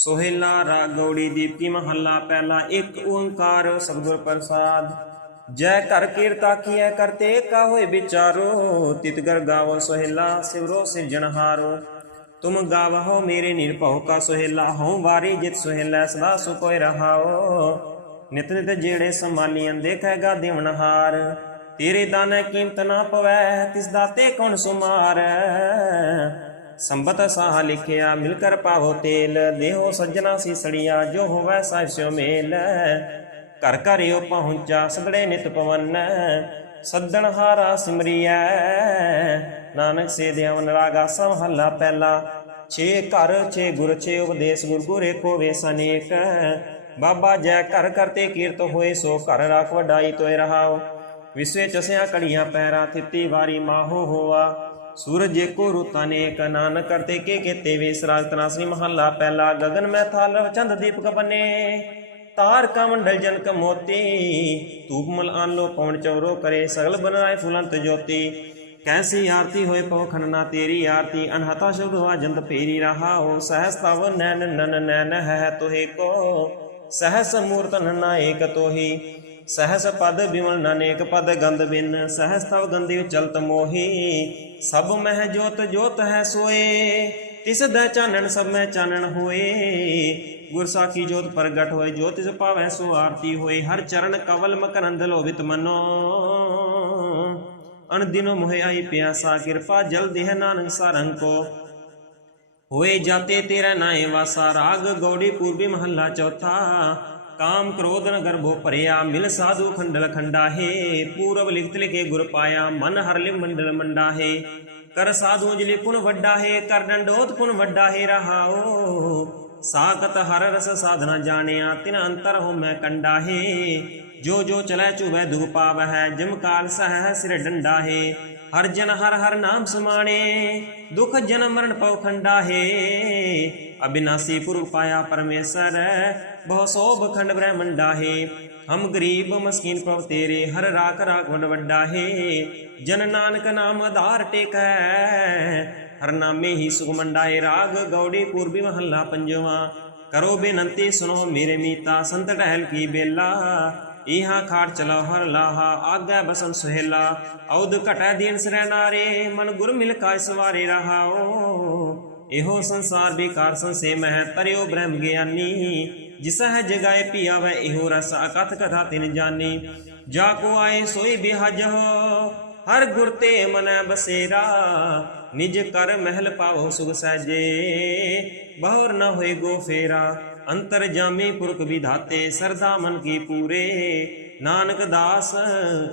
ਸੋਹਿਲਾ ਰਾਗ ਦੀਪਕੀ ਮਹੱਲਾ, ਪਹਿਲਾ ਇੱਕ ਓੰਕਾਰ ਸਤਿਗੁਰ ਪ੍ਰਸਾਦ। ਜੈ ਕਰ ਕੀਰਤਾ ਕੀਐ ਕਰਤੇ ਕਾ ਹੋਏ ਵਿਚਾਰੋ ਤਿਤਗਰ ਗਾਵੋ ਸੋਹਿਲਾ, ਸਿਵਰੋ ਸਿਰਜਣਹਾਰੋ ਤੁਮ ਗਾਵਹੋ ਮੇਰੇ ਨਿਰਭਉ ਕਾ ਸੋਹਿਲਾ, ਹਉ ਵਾਰੀ ਜਿਤ ਸੋਹਿਲਾ, ਸਦਾ ਸੁ ਕੋਇ ਰਹਾਓ। ਨਿਤ ਨਿਤ ਜਿਹੜੇ ਸਮਾਲੀਆਂ ਦੇਖੇਗਾ ਦਿਵਨਹਾਰ ਤੇਰੇ ਦਾਨੇ ਕੀਮਤ ਨਾ ਪਵੈ, ਤਿਸ ਦਾਤੇ ਕੌਣ ਸੁਮਾਰੈ? ਸੰਬਤ ਸਾਹ ਲਿਖਿਆ, ਮਿਲ ਕਰ ਪਾਵੋ ਤੇਲ, ਦੇਹੋ ਸੱਜਣਾ ਸੀ ਸੜੀਆ ਜੋ ਹੋਵੈ ਸਾਹਿਬ ਮੇਲ। ਘਰ ਘਰਿਓ ਪਹੁੰਚਾ ਸਦੜੇ ਨਿਤ ਪਵਨ, ਸੱਦਣ ਹਾਰਾ ਸਿਮਰੀਐ। ਨਾਨਕ ਸੇ ਦੇਵਨ ਰਾਗਾ ਸਮਹੱਲਾ ਪਹਿਲਾ। ਛੇ ਘਰ, ਛੇ ਗੁਰ, ਛੇ ਉਪਦੇਸ਼, ਗੁਰ ਗੁਰੇ ਕੋ ਵੇਸ ਅਨੇਕ ਬਾਬਾ ਜੈ ਘਰ ਕਰਤੇ ਕੀਰਤ ਹੋਏ, ਸੋ ਘਰ ਰੱਖ ਵਡਾਈ ਤੋਏ ਰਹਾਓ। ਵਿਸਵੇ ਚਸਿਆ ਕੜੀਆਂ ਪੈਰਾ, ਥਿੱਤੀ ਵਾਰੀ ਮਾਹੋ ਹੋਆ। ਸੂਰਜ ਏਕੋ ਰੁੱਤਾਂ ਨੇਕ ਨਾਨਕ ਕਰਤੇ ਕੇ ਕੇਤੇ ਵੇਸ ਰਾਜ ਮਹੱਲਾ ਪਹਿਲਾ ਗਗਨ ਮੈਂ ਥਾਲ ਚੰਦ ਦੀਪਕ ਬਨੇ। ਤਾਰ ਕਮੰਡਲ ਜਨਕ ਮੋਤੀ, ਧੂਪ ਮਲ ਆਨ ਲੋ ਪਵਨ ਚੌਰੋ ਕਰੇ ਸਗਲ ਬਨਾਏ ਫੁਲੰਤ ਜੋਤੀ। ਕੈਸੀ ਆਰਤੀ ਹੋਏ ਪਵਖਨ ਨਾ ਤੇਰੀ ਆਰਤੀ, ਅਨਹਤਾ ਸ਼ਬਦ ਵਾ ਜੰਤ ਫੇਰੀ ਰਹਾ ਹੋ। ਸਹਸ ਤਵ ਨੈਨ ਨਨ ਨੈਨ ਹੈ ਤੋਹੇ ਕੋ, ਸਹਸ ਮੂਰਤ ਨਨਾ ਏਕ ਤੋਹੀ। ਸਹਸ ਪਦ ਬਿਮਲ ਨਾਨੇਕ ਪਦ ਗੰਧ ਬਿਨ, ਸਹਸ ਤਵ ਗੰਧਿ ਚਲਤ ਮੋਹੀ। ਸਭ ਮਹਿ ਜੋਤ ਜੋਤ ਹੈ ਸੋਏ, ਤਿਸ ਦਾ ਚਾਨਣ ਸਭ ਮੈਂ ਚਾਨਣ ਹੋਏ। ਗੁਰ ਸਾਖੀ ਜੋਤ ਪ੍ਰਗਟ ਹੋਏ, ਜੋ ਤਿਸ ਪਾਵੈ ਸੋ ਆਰਤੀ ਹੋਏ। ਹਰ ਚਰਨ ਕਵਲ ਮਕਰੰਦ ਲੋਭਿਤ ਮਨੋ। ਅਨ ਦਿਨੋ ਮੋਹਿ ਆਈ ਪਿਆਸਾ, ਕਿਰਪਾ ਜਲ ਦੇਹ ਨਾਨਕ ਸਾਰੰਗ ਕੋ। ਹੋਏ ਜਾਤੇ ਤੇਰਾ ਨਾਏ ਵਾਸਾ, ਰਾਗ ਗੌੜੀ ਪੂਰਬੀ ਮਹੱਲਾ ਚੌਥਾ। ਕਾਮ ਕ੍ਰੋਧ ਨ ਗਰਭੋ ਭਰਿਆ, ਮਿਲ ਸਾਧੂ ਖੰਡਲ ਖੰਡਾ ਹੈ ਪੂਰਬ ਲਿਖਤ ਲਿਖੇ ਗੁਰ ਪਾਇਆ, ਮਨ ਹਰ ਲਿ ਮੰਡਲ ਮੰਡਾ ਹੈ ਕਰ ਸਾਧੂ ਜਲੇ ਪੁਨ ਵੱਡਾ ਹੈ ਕਰ ਡੰਡੋਤ ਪੁਨ ਵੱਡਾ ਹੈ ਰਹਾਓ। ਸਾਖਤ ਹਰ ਰਸ ਸਾਧਨਾ ਜਾਣਿਆ, ਤਿਨ ਅੰਤਰ ਹੋ ਮੈਂ ਕੰਡਾ ਹੈ ਜੋ ਜੋ ਚਲੈ ਚੁਵੈ ਦੁਖ ਪਾਵ ਹੈ ਜਿਮ ਕਾਲ ਸਹਿ ਸਿਰ ਡੰਡਾ ਹੈ ਹਰ ਜਨ ਹਰ ਹਰ ਨਾਮ ਸਮਾਣੇ, ਦੁਖ ਜਨ ਮਰਨ ਪਉ ਖੰਡਾ ਹੈ ਅਬਿਨਾਸੀ ਪੁਰ ਪਾਇਆ ਪਰਮੇਸ਼ਰ, ਬਹੁ ਸੋਭ ਖੰਡ ਬ੍ਰਹਮੰਡਾ ਹੈ ਹਮ ਗਰੀਬ ਮਸਕੀਨ ਪ੍ਰਭ ਤੇਰੇ, ਹਰ ਰਾਖ ਰਾਖ ਵਡ ਵੱਡਾ ਹੈ ਜਨ ਨਾਨਕ ਨਾਮ ਆਧਾਰ ਟੇਕੈ, ਹਰ ਨਾਮੇ ਹੀ ਸੁਖ ਮੰਡਾਏ। ਰਾਗ ਗੌੜੀ ਪੂਰਬੀ ਮਹੱਲਾ ਪੰਜਵਾ, ਕਰੋ ਬੇਨੰਤੀ ਸੁਨੋ ਮੇਰੇ ਮੀਤਾ, ਸੰਤ ਟਹਿਲ ਕੀ ਬੇਲਾ। ਇਹਾਂ ਖਾੜ ਚਲਾ ਹਰ ਲਾਹਾ, ਆਗੈ ਬਸਨ ਸੁਹੇਲਾ। ਔਦ ਘਟੈ ਦੀਨ ਸਰੈ ਨਾਰੇ, ਮਨ ਗੁਰ ਮਿਲ ਕਾਇ ਸਵਾਰੇ ਰਹਾਓ ਇਹੋ ਸੰਸਾਰ ਵਿਕਾਰ ਸੰਸੇ ਮਹਿ ਤਰਿਓ ਬ੍ਰਹਮ ਗਿਆਨੀ। ਜਿਸ ਜਗਾਏ ਪੀਆਵੈ ਇਹੋ ਰਸ ਅਕਥ ਕਥਾ ਤਿਨ ਜਾਣੀ ਜਾ ਕੋ ਆਏ, ਸੋਈ ਬਿਹਜ। ਹਰ ਗੁਰ ਤੇ ਮਨੈ ਬਸੇਰਾ, ਨਿਜ ਕਰ ਮਹਿਲ ਪਾਵੋ ਸੁਖ ਸਹਿਜੇ। ਬਹੁਰ ਨ ਹੋਏ ਗੋ ਫੇਰਾ, ਅੰਤਰ ਜਾਮੀ ਪੁਰਖ ਵਿਧਾਤੇ, ਸਰਦਾ ਮਨ ਕੀ ਪੂਰੇ। ਨਾਨਕ ਦਾਸ,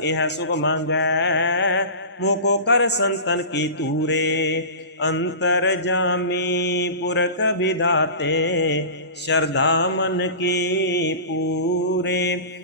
ਇਹ ਸੁਖ ਮੰਗੈ ਮੋਕੋ ਕਰ ਸੰਤਨ ਕੀ ਤੂਰੇ ਅੰਤਰ ਜਾਮੀ ਪੁਰਖ ਵਿਧਾਤੇ, ਸ਼ਰਧਾ ਮਨ ਕੀ ਪੂਰੇ।